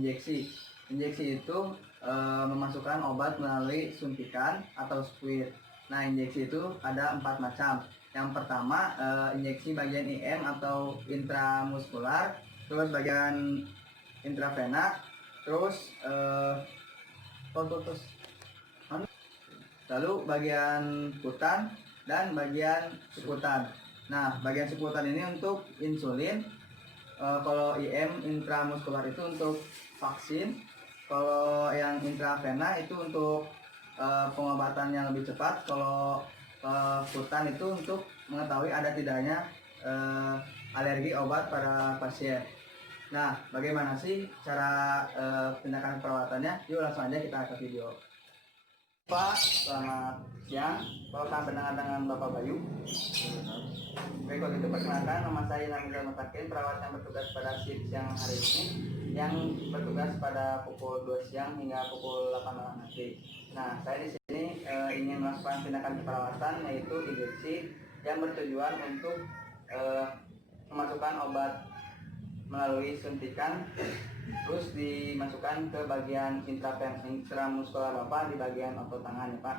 injeksi. Injeksi itu memasukkan obat melalui suntikan atau squirt. Nah, injeksi itu ada 4 macam. Yang pertama injeksi bagian IM atau intramuskular, terus bagian intravena, terus lalu bagian kutan dan bagian sekutan. Nah, bagian sekutan ini untuk insulin. Kalau IM intramuskular itu untuk vaksin. Kalau yang intravena itu untuk pengobatan yang lebih cepat. Kalau kutan itu untuk mengetahui ada tidaknya alergi obat pada pasien. Nah, bagaimana sih cara tindakan perawatannya? Yuk langsung aja kita ke video. Pak, selamat siang. Apakah benar dengan Bapak Bayu? Baik, kalau gitu perkenalkan, nama saya Namizal Mutakin, perawat yang bertugas pada shift siang hari ini, yang bertugas pada pukul 2 siang hingga pukul 8 malam nanti. Nah, saya di sini ingin melakukan tindakan perawatan, yaitu injeksi yang bertujuan untuk memasukkan obat melalui suntikan, terus dimasukkan ke bagian intramuskular Bapak di bagian otot tangan ya Pak.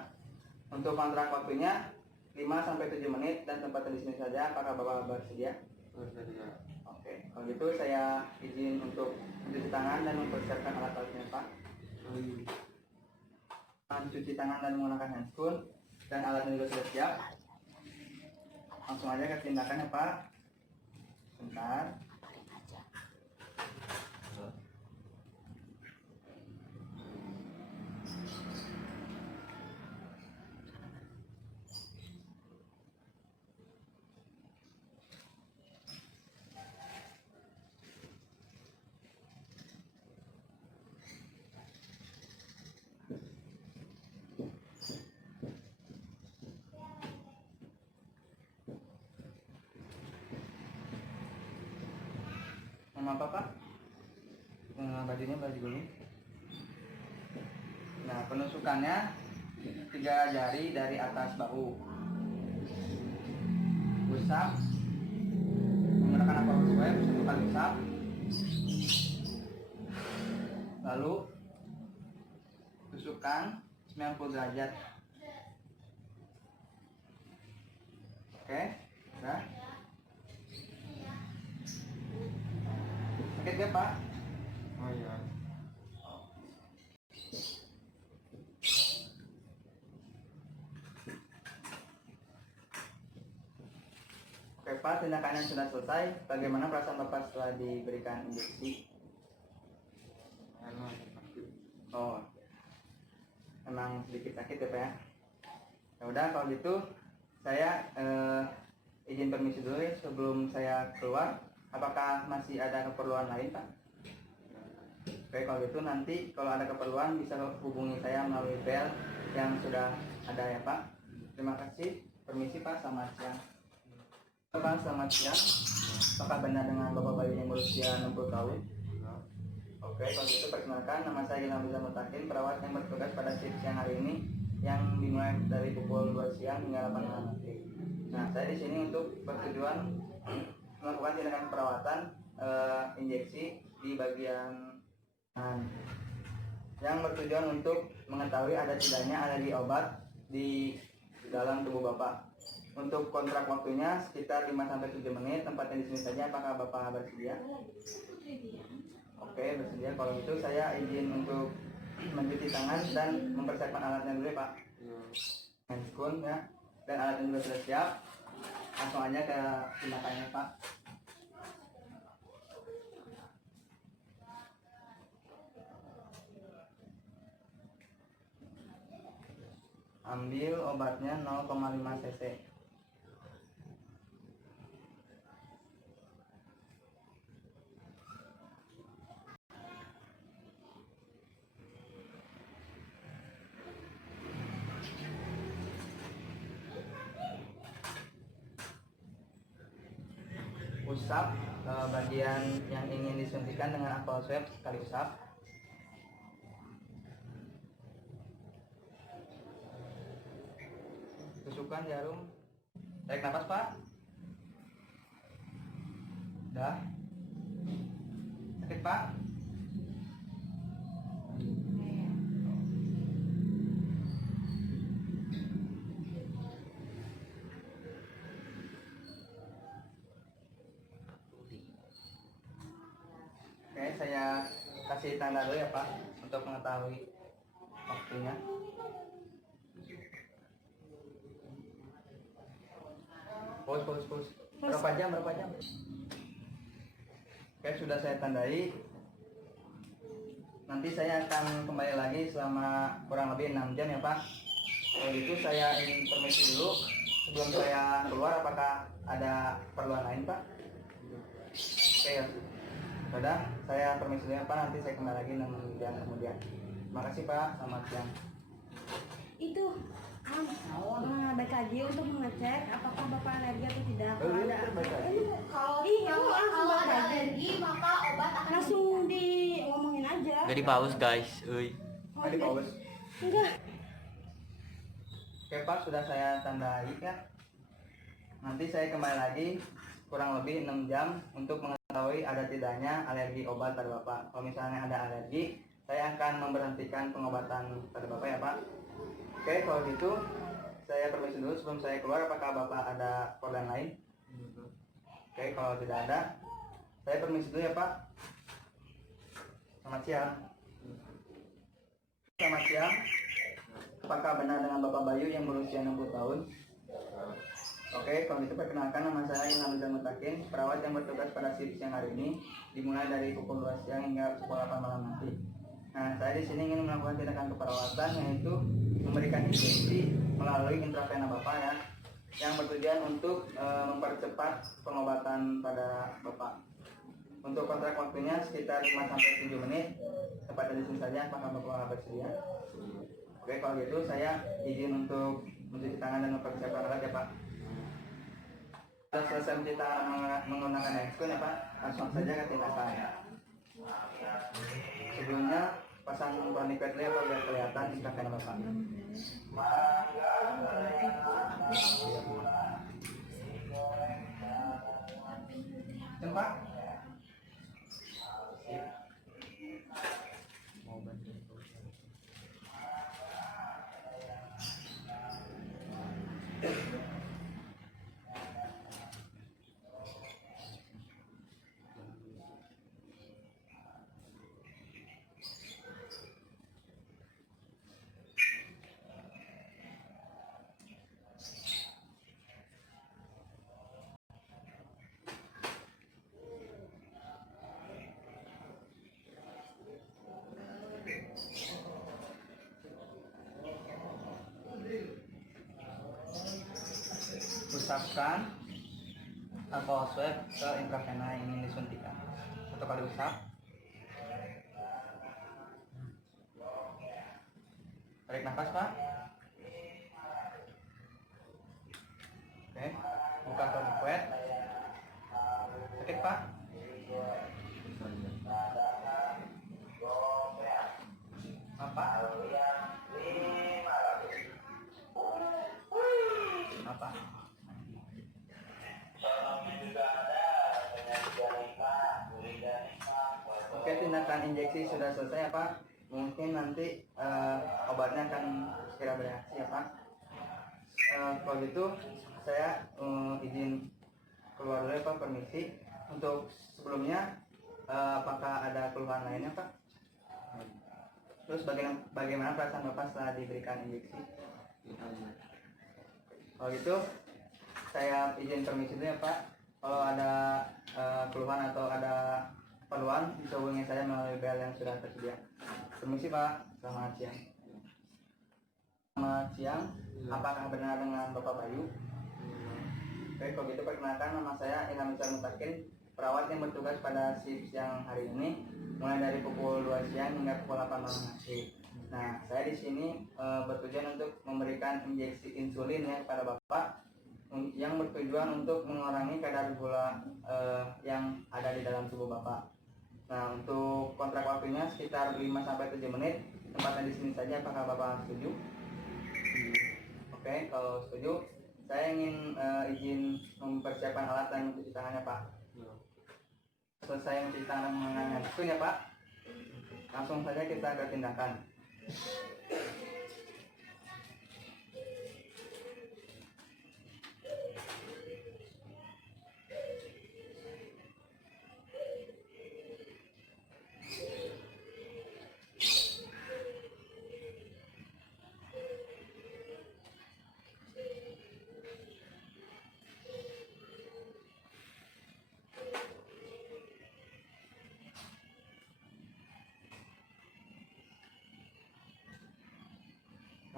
Untuk kontrak waktunya 5-7 menit dan tempatnya di sini saja. Apakah Bapak bersedia? Bersedia. Oke, kalau gitu saya izin untuk mencuci tangan dan mempersiapkan alat-alatnya Pak. Mencuci tangan dan menggunakan handscoon dan alatnya juga sudah siap. Langsung aja ke tindakannya Pak. Sebentar. Nama apa Pak? Bajunya baju gulung. Nah, penusukannya 3 jari dari atas bahu. Usap menggunakan apel swab 1 kali usap. Lalu tusukkan 90 derajat. Oke, udah. Sakit gak Pak? Oh iya. Oke Pak, tindakannya sudah selesai. Bagaimana perasaan Bapak setelah diberikan injeksi? Oh, emang sedikit sakit ya Pak ya? Ya udah, kalau gitu saya izin permisi dulu ya sebelum saya keluar. Apakah masih ada keperluan lain Pak? Oke, kalau gitu nanti kalau ada keperluan bisa hubungi saya melalui bel yang sudah ada ya Pak. Terima kasih. Permisi Pak, selamat siang. Pak, selamat siang. Apakah benar dengan Bapak Bayu yang berusia 60 tahun? Oke, kalau gitu perkenalkan, nama saya Namizal Mutakin, perawat yang bertugas pada shift siang hari ini yang dimulai dari pukul 2 siang hingga 8 malam nanti. Nah, saya di sini untuk bertujuan melakukan tindakan perawatan injeksi di bagian tangan yang bertujuan untuk mengetahui ada tidaknya alergi obat di dalam tubuh Bapak. Untuk kontrak waktunya sekitar 5-7 menit, tempatnya di sini saja. Apakah Bapak bersedia? Oke, bersedia. Kalau itu saya izin untuk mencuci tangan dan mempersiapkan alatnya dulu ya Pak. Handscoon ya, dan alatnya juga sudah siap. Langsung aja ke tindakannya Pak. Ambil obatnya 0,5 cc. Usap bagian yang ingin disuntikan dengan apel swab sekali usap. Tusukkan jarum. Tarik nafas Pak. Dah. Sakit Pak? kasih tanda dulu ya Pak untuk mengetahui waktunya. Pause. Berapa jam? Oke, sudah saya tandai. Nanti saya akan kembali lagi selama kurang lebih 6 jam ya Pak. Kalau gitu saya ingin permisi dulu sebelum saya keluar. Apakah ada perluan lain Pak? Oke ya. Sudah, saya permisi dulu ya Pak. Nanti saya kembali lagi 6 jam kemudian. Terima kasih Pak. Selamat siang. Itu baik lagi untuk mengecek apakah bapak alergi atau tidak. Kalau ada alergi maka obat akan langsung diomongin aja. Gak di pause guys, Di pause. Enggak. Oke Pak, sudah saya tandai ya. Nanti saya kembali lagi kurang lebih 6 jam untuk mengetahui ada tidaknya alergi obat pada Bapak. Kalau misalnya ada alergi, saya akan memberhentikan pengobatan pada Bapak ya Pak. Oke, kalau gitu saya permisi dulu sebelum saya keluar. Apakah Bapak ada keperluan lain? Oke, kalau tidak ada, saya permisi dulu ya Pak. Selamat siang. Selamat siang. Apakah benar dengan Bapak Bayu yang berusia 60 tahun? Oke, kalau gitu perkenalkan, nama saya Ilham Mutakin, perawat yang bertugas pada shift siang hari ini, dimulai dari pukul 2 siang hingga pukul 8 malam nanti. Nah, saya di sini ingin melakukan tindakan keperawatan, yaitu memberikan injeksi melalui intravena Bapak ya, yang bertujuan untuk mempercepat pengobatan pada Bapak. Untuk kontrak waktunya sekitar 5-7 menit, tepatnya di sini saja. Apakah Bapak bersedia? Oke, kalau gitu saya izin untuk mencuci tangan dan mempersiapkan alat ya Pak. Sudah selesai mencuci tangan menggunakan handphone ya Pak, langsung saja ke tindakan. Sebelumnya pasang tourniquet dulu ya Pak, biar kelihatan intravena Bapak. Pak. Usapkan alkohol swab ke intravena yang ingin disuntikan. 1 kali usap. Tarik nafas Pak. Oke, buka tourniquet. Sakit Pak? Apa? Apa? Oke, tindakan injeksi sudah selesai ya Pak. Mungkin nanti obatnya akan segera bereaksi ya Pak. Kalau gitu saya izin keluar dulu ya Pak, permisi. Untuk sebelumnya apakah ada keluhan lainnya Pak? Terus bagaimana perasaan Bapak setelah diberikan injeksi? Kalau gitu saya izin permisi dulu ya Pak. Kalau ada keluhan atau ada keperluan bisa hubungi saya melalui bel yang sudah tersedia. Permisi Pak, selamat siang. Selamat siang, apakah benar dengan Bapak Bayu? Oke, kalau gitu perkenalkan, nama saya Ilham Mutakin, perawat yang bertugas pada shift siang hari ini, mulai dari pukul 2 siang hingga pukul 8 malam nanti. Nah, saya di sini bertujuan untuk memberikan injeksi insulin ya kepada Bapak, yang bertujuan untuk mengurangi kadar gula yang ada di dalam tubuh Bapak. Nah, untuk kontrak waktunya sekitar 5-7 menit, tempatnya di sini saja. Apakah Bapak setuju? Oke, kalau setuju, saya ingin izin mempersiapkan alat dan mencuci tangannya Pak. Selesai mencuci tangan menggunakan spoon ya Pak, langsung saja kita ke tindakan.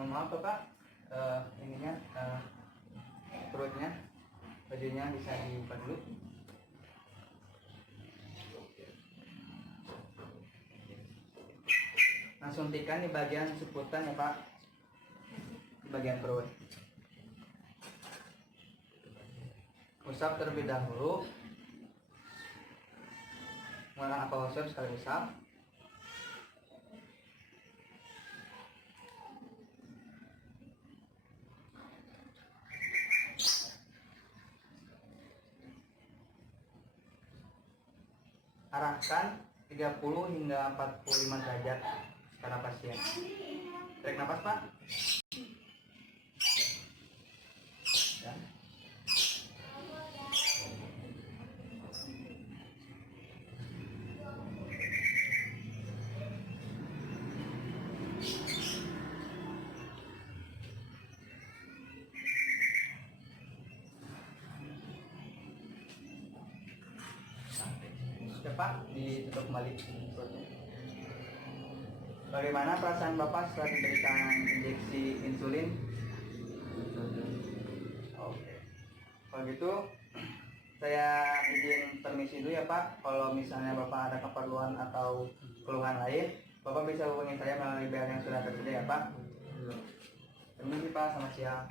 Mohon maaf Bapak, ininya perutnya, bajunya bisa dibuka dulu. Nah, suntikan di bagian seputan ya Pak, di bagian perut. Usap terlebih dahulu menggunakan alkohol swab sekali usap. Arahkan 30 hingga 45 derajat pada pasien. Tarik nafas Pak. Ya. Ya Pak, ditutup kembali perutnya. Bagaimana perasaan Bapak setelah diberikan injeksi insulin? Oke. Kalau gitu, saya izin permisi dulu ya Pak. Kalau misalnya Bapak ada keperluan atau keluhan lain, Bapak bisa hubungi saya melalui BR yang sudah tersedia ya Pak. Permisi Pak, selamat siang.